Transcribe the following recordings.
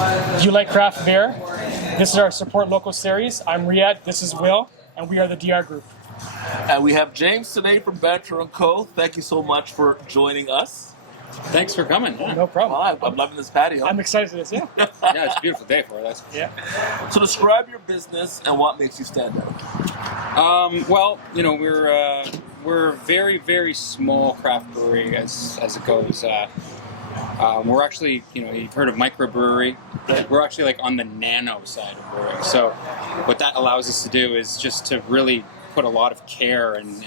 Do you like craft beer? This is our Support Local series. I'm Riyad, this is Will, and we are the DR Group. And we have James today from Banter and Co. Thank you so much for joining us. Thanks for coming. Yeah, No problem. Well, I'm loving this patio. I'm excited for this, yeah. yeah, it's a beautiful day for us. Yeah. So describe your business and what makes you stand out. Well, we're a very, very small craft brewery as it goes. We're actually, you've heard of microbrewery. We're actually like on the nano side of brewing. So what that allows us to do is just to really put a lot of care and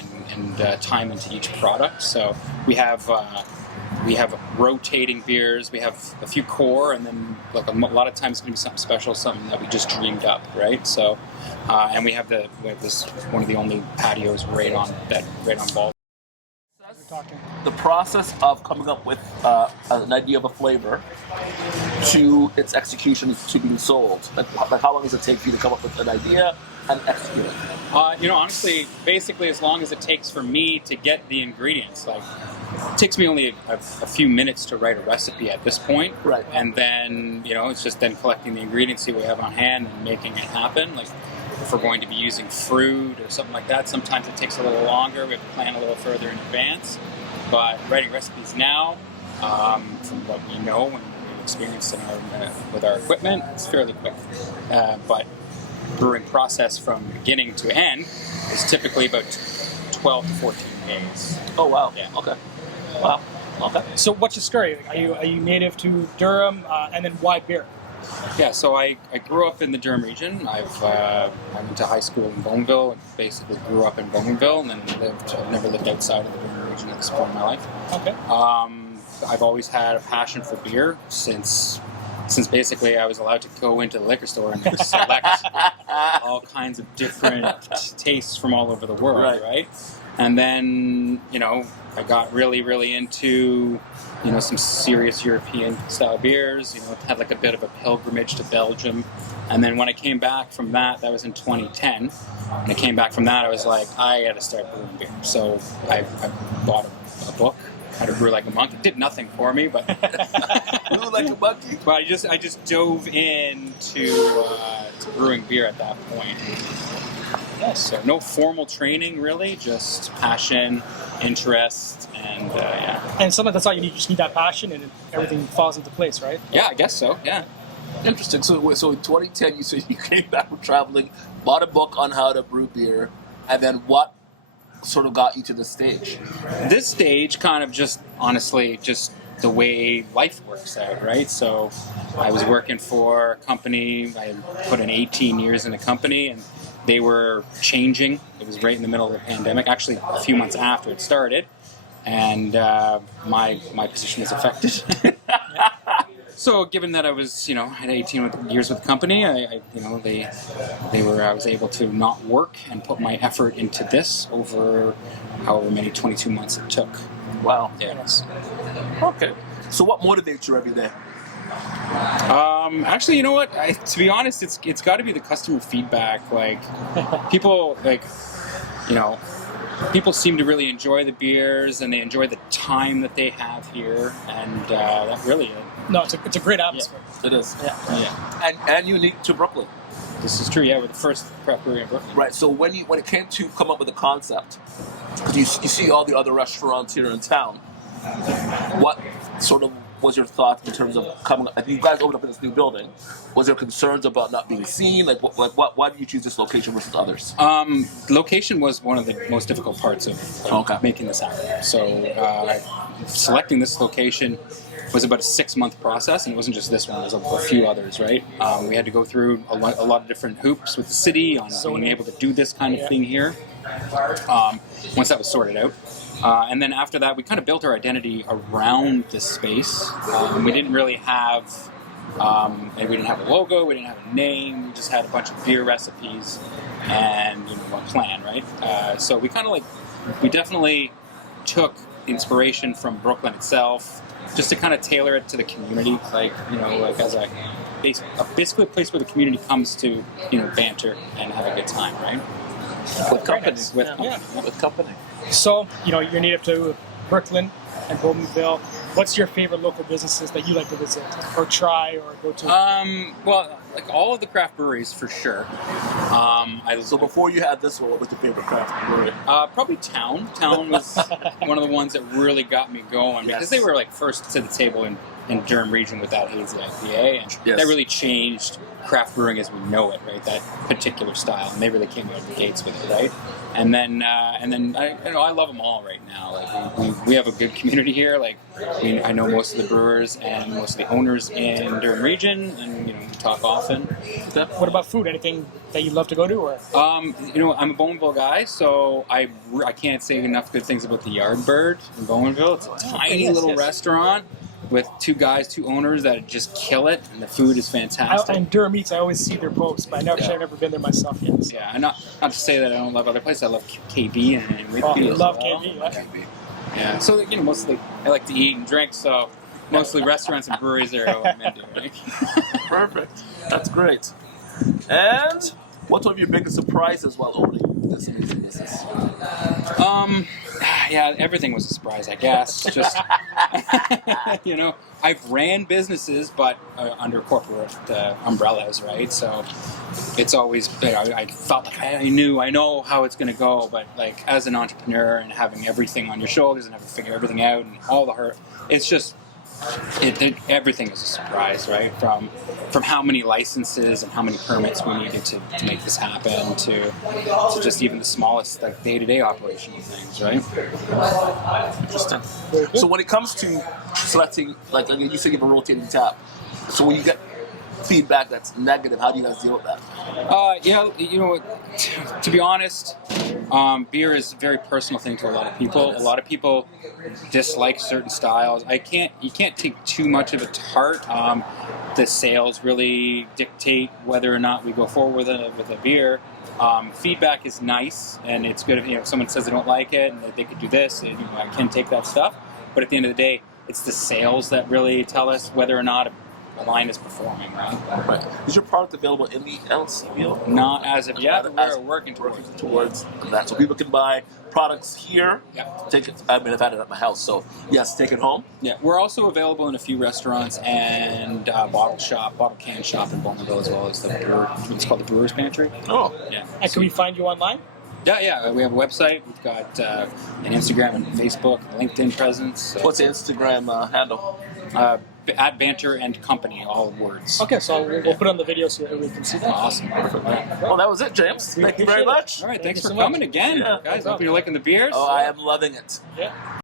time into each product. So we have rotating beers. We have a few core, and then like a lot of times it's going to be something special, something that we just dreamed up, right? So, and we have this one of the only patios right on Ball. The process of coming up with an idea of a flavor to its execution to being sold. Like how long does it take for you to come up with an idea and execute it? Honestly, basically as long as it takes for me to get the ingredients. Like, it takes me only a few minutes to write a recipe at this point. Right. And then, it's just then collecting the ingredients we have on hand and making it happen. Like, if we're going to be using fruit or something like that, sometimes it takes a little longer. We have to plan a little further in advance. But writing recipes now, from what we know and we've experienced with our equipment, it's fairly quick. But brewing process from beginning to end is typically about 12 to 14 days. Oh, wow. Yeah. Okay. Wow. Okay. So what's your story? Are you native to Durham, and then why beer? Yeah, so I grew up in the Durham Region. I went to high school in Bowmanville, and basically grew up in Bowmanville, and then I've never lived outside of the Durham Region at this point in my life. Okay. I've always had a passion for beer since basically I was allowed to go into the liquor store and select all kinds of different tastes from all over the world, right? And then, I got really, really into, some serious European style beers, had like a bit of a pilgrimage to Belgium. And then when I came back from that was in 2010. When I came back from that, I was like, I got to start brewing beer. So I bought a book, How to Brew Like a Monk. It did nothing for me, but Brew like a monkey. But I just dove into to brewing beer at that point. Yeah, so no formal training really, just passion, interest, and yeah. And sometimes that's all you need. You just need that passion, and everything falls into place, right? Yeah, I guess so. Yeah. Interesting. So in 2010, you said you came back from traveling, bought a book on how to brew beer, and then what sort of got you to this stage? This stage kind of just, honestly, just the way life works out, right? So I was working for a company. I put in 18 years in a company, and they were changing. It was right in the middle of the pandemic, actually a few months after it started, and my position was affected. So, given that I was, had 18 years with the company, I was able to not work and put my effort into this over however many 22 months it took. Wow. Yes. Okay. So, what motivates you every day? Actually, you know what? To be honest, it's got to be the customer feedback. Like, people people seem to really enjoy the beers, and they enjoy the time that they have here, and that really. No, it's a great atmosphere. Yeah. It is. Yeah. And unique to Brooklyn. This is true. Yeah, we're the first craft brewery in Brooklyn. Right. So when it came to come up with a concept, because you see all the other restaurants here in town, what sort of was your thought in terms of coming up? I think you guys opened up in this new building. Was there concerns about not being seen? Why did you choose this location versus others? Location was one of the most difficult parts of making this happen. So selecting this location was about a 6-month process, and it wasn't just this one. There was a few others, right? We had to go through a lot of different hoops with the city on being able to do this kind of thing here. Once that was sorted out. And then after that, we kind of built our identity around this space. We didn't really have, we didn't have a logo, we didn't have a name, we just had a bunch of beer recipes and a plan, right? So we kind of we definitely took inspiration from Brooklyn itself, just to kind of tailor it to the community, as basically a place where the community comes to, banter and have a good time, right? With company. With company. With company. So, you're native to Brooklyn and Bowmanville. What's your favorite local businesses that you like to visit or try or go to? Well, like all of the craft breweries for sure. So before you had this one, what was your favorite craft brewery? Probably Town. Town was one of the ones that really got me going because they were like first to the table in Durham Region with that hazy IPA, and that really changed craft brewing as we know it, right? That particular style, and they really came out of the gates with it, right? And then I love them all right now. Like we have a good community here. Like I know most of the brewers and most of the owners in Durham Region, and we talk often. What about food? Anything that you love to go to? Or I'm a Bowmanville guy, so I can't say enough good things about the Yardbird in Bowmanville. It's a tiny little restaurant with two owners that just kill it, and the food is fantastic. And Durham Eats, I always see their posts, but I've never been there myself yet. So. Yeah, and not to say that I don't love other places. I love KB and Whitby. as Love well. KB. Yeah, so mostly I like to eat and drink, so mostly restaurants and breweries are what I'm into. Right? Perfect. That's great. And what's one of your biggest surprises while owning this amazing business? Yeah, everything was a surprise, I guess. Just I've ran businesses, but under corporate umbrellas, right? So it's always I felt like I know how it's going to go, but like as an entrepreneur and having everything on your shoulders and having to figure everything out and all the hurt, it's just everything is a surprise, right? From how many licenses and how many permits we needed to make this happen to just even the smallest like day-to-day operational things, right? Interesting. So when it comes to selecting, like you said, you have a rotating tap. So when you get feedback that's negative, how do you guys deal with that? To be honest, beer is a very personal thing to a lot of people. A lot of people dislike certain styles. You can't take too much of it to heart. The sales really dictate whether or not we go forward with a beer. Feedback is nice, and it's good if someone says they don't like it and they could do this. And, I can take that stuff, but at the end of the day, it's the sales that really tell us whether or not a line is performing, right? Is your product available in the LCBO? Not as of yet. We're working towards that. So people can buy products here. Yeah. Take it. I mean, I've had it at my house, so yes, take it home. Yeah, we're also available in a few restaurants and bottle can shop in Bowmanville, as well as it's called the Brewer's Pantry. Oh, yeah. And can we find you online? Yeah. We have a website. We've got an Instagram and Facebook, LinkedIn presence. So. What's the Instagram handle? At Banter and Company, all words. Okay, so we'll put it on the video so everyone can see that. Awesome. Well, that was it, James. Thank you very much. All right, thanks for coming again, guys. Hope you're liking the beers. Oh, I am loving it. Yeah.